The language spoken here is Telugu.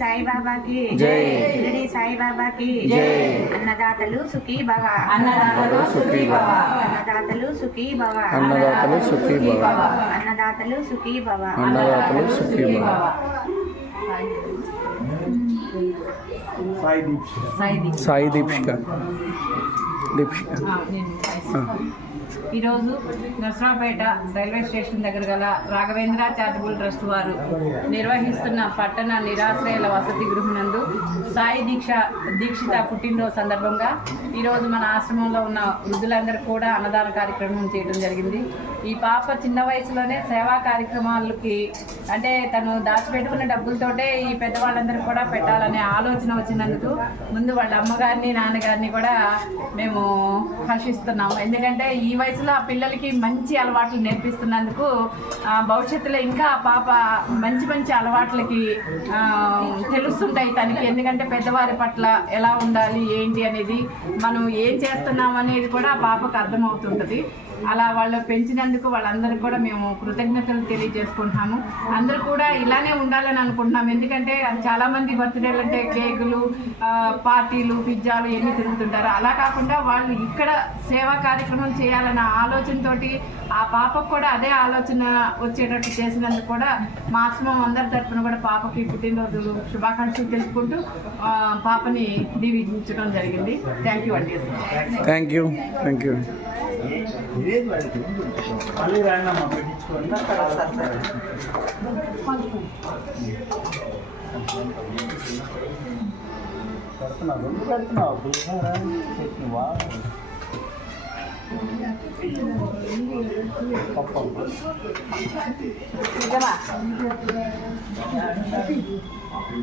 సాయిబాబాకి జై. షిరిడి సాయిబాబాకి జై. అన్నదాతలు సుఖీ భవ. అన్నదాతలు సుఖీ భవ. అన్నదాతలు సుఖీ భవ. అన్నదాతలు సుఖీ భవ. అన్నదాతలు సుఖీ భవ. అన్నదాతలు సుఖీ భవ. సాయి దీక్షిక. ఈరోజు నర్సరావుపేట రైల్వే స్టేషన్ దగ్గర గల రాఘవేంద్ర చారిటబుల్ ట్రస్ట్ వారు నిర్వహిస్తున్న పట్టణ నిరాశ్రయాల వసతి గృహనందు సాయి దీక్షిత పుట్టినరోజు సందర్భంగా ఈరోజు మన ఆశ్రమంలో ఉన్న వృద్ధులందరూ కూడా అన్నదాన కార్యక్రమం చేయడం జరిగింది. ఈ పాప చిన్న వయసులోనే సేవా కార్యక్రమాలకి అంటే తను దాచిపెట్టుకున్న డబ్బులతోటే ఈ పెద్దవాళ్ళందరూ కూడా పెట్టాలనే ఆలోచన వచ్చినందుకు ముందు వాళ్ళ అమ్మగారిని నాన్నగారిని కూడా మేము హర్షిస్తున్నాము. ఎందుకంటే ఈ వయసులో ఆ పిల్లలకి మంచి అలవాట్లు నేర్పిస్తున్నందుకు భవిష్యత్తులో ఇంకా ఆ పాప మంచి మంచి అలవాట్లకి తెలుస్తుంటాయి తనకి. ఎందుకంటే పెద్దవారి పట్ల ఎలా ఉండాలి ఏంటి అనేది మనం ఏం చేస్తున్నాం అనేది కూడా ఆ పాపకు అర్థమవుతుంటుంది. అలా వాళ్ళు పెంచినందుకు వాళ్ళందరికీ కూడా మేము కృతజ్ఞతలు తెలియజేసుకుంటున్నాము. అందరూ కూడా ఇలానే ఉండాలని అనుకుంటున్నాం. ఎందుకంటే చాలామంది బర్త్డేలు అంటే కేకులు, పార్టీలు, పిజ్జాలు ఎన్ని తిరుగుతుంటారు. అలా కాకుండా వాళ్ళు ఇక్కడ సేవా కార్యక్రమం చేయాలన్న ఆలోచనతోటి ఆ పాపకు కూడా అదే ఆలోచన వచ్చేటట్టు చేసినందుకు కూడా మా ఆశ్రమం అందరి తరఫున కూడా పాపకి పుట్టినరోజు శుభాకాంక్షలు తెలుపుకుంటూ పాపని దీవించడం జరిగింది. థ్యాంక్ యూ అండి. Thank you. Thank you. నిజమా?